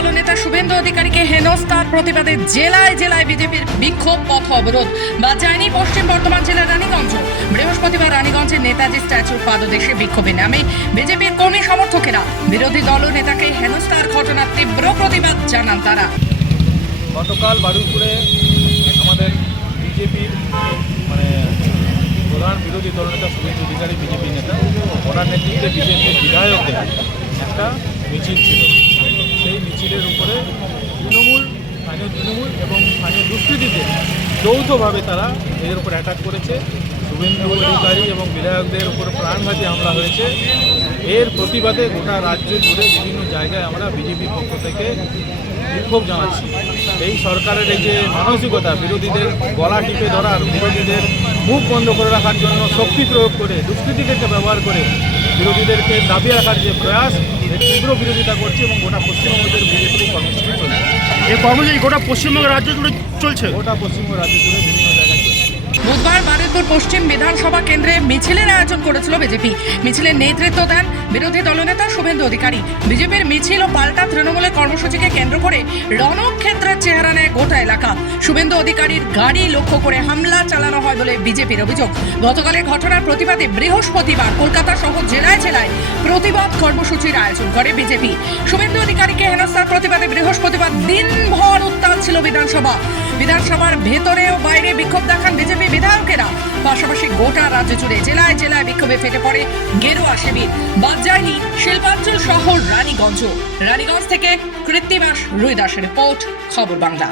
দলনেতা শুভেন্দু অধিকারীকে হেনস্থার প্রতিবাদে জেলায় জেলায় বিজেপির বিক্ষোভ পথ অবরোধ বাদ যায়নি পশ্চিম বর্ধমান জেলার রানীগঞ্জ। বৃহস্পতিবার রানীগঞ্জের নেতাজি স্ট্যাচুর পাদদেশে বিক্ষোভে নামে বিজেপির কর্মী সমর্থকেরা। বিরোধী দলনেতাকে হেনস্থার ঘটনার তীব্র প্রতিবাদ জানান তারা। গতকাল বারুইপুরে আমাদের বিজেপির প্রধান বিরোধী দলনেতা শুভেন্দু অধিকারী বিজেপি নেতা, ওনার নেতৃত্বে বিজেপির বিধায়কদের একটা মিছিল ছিল। সেই মিছিলের উপরে স্থানীয় তৃণমূল এবং স্থানীয় দুষ্কৃতীদের যৌথভাবে তারা এদের উপর অ্যাটাক করেছে। শুভেন্দু অধিকারী এবং বিধায়কদের উপর প্রাণঘাতী হামলা হয়েছে। এর প্রতিবাদে গোটা রাজ্য জুড়ে বিভিন্ন জায়গায় আমরা বিজেপির পক্ষ থেকে বিক্ষোভ জানাচ্ছি। এই সরকারের এই যে মানসিকতা, বিরোধীদের গলা টিপে ধরার, বিরোধীদের মুখ বন্ধ করে রাখার জন্য শক্তি প্রয়োগ করে, দুষ্কৃতীদেরকে ব্যবহার করে বিরোধীদেরকে দাবিয়ে রাখার যে প্রয়াস, এর তীব্র বিরোধিতা করছে এবং গোটা পশ্চিমবঙ্গের বিজেপি কর্মসূচি চলছে। এই কর্মসূচি গোটা পশ্চিমবঙ্গের রাজ্য জুড়ে চলছে। গোটা পশ্চিমবঙ্গ রাজ্য জুড়ে বিভিন্ন জায়গায় চলছে। বুধবার বারুইপুর পশ্চিম বিধানসভা কেন্দ্রে মিছিলের আয়োজন করেছিল বিজেপি। মিছিলের নেতৃত্ব দেন বিরোধী দলনেতা শুভেন্দু অধিকারী। বিজেপির মিছিল ও পাল্টা তৃণমূলের কর্মসূচিকে কেন্দ্র করে রণক্ষেত্রের চেহারা নেয় গোটা এলাকা। শুভেন্দু অধিকারীর গাড়ি লক্ষ্য করে হামলা চালানো হয় বলে বিজেপির অভিযোগ। গতকালের ঘটনার প্রতিবাদে বৃহস্পতিবার কলকাতা সহ জেলায় জেলায় প্রতিবাদ কর্মসূচির আয়োজন করে বিজেপি। শুভেন্দু অধিকারীকে হেনস্থার প্রতিবাদে বৃহস্পতিবার দিনভর উত্তাল ছিল বিধানসভার ভেতরে ও বাইরে বিক্ষোভ দেখান বিজেপি বিধায়কেরা। পাশাপাশি গোটা রাজ্য জুড়ে জেলায় জেলায় বিক্ষোভে ফেটে পড়ে গেরুয়া শিবির। বাদ যায়নি শিল্পাঞ্চল শহর রানীগঞ্জ থেকে কৃত্তিবাস রুই দাসের রিপোর্ট, খবর বাংলা।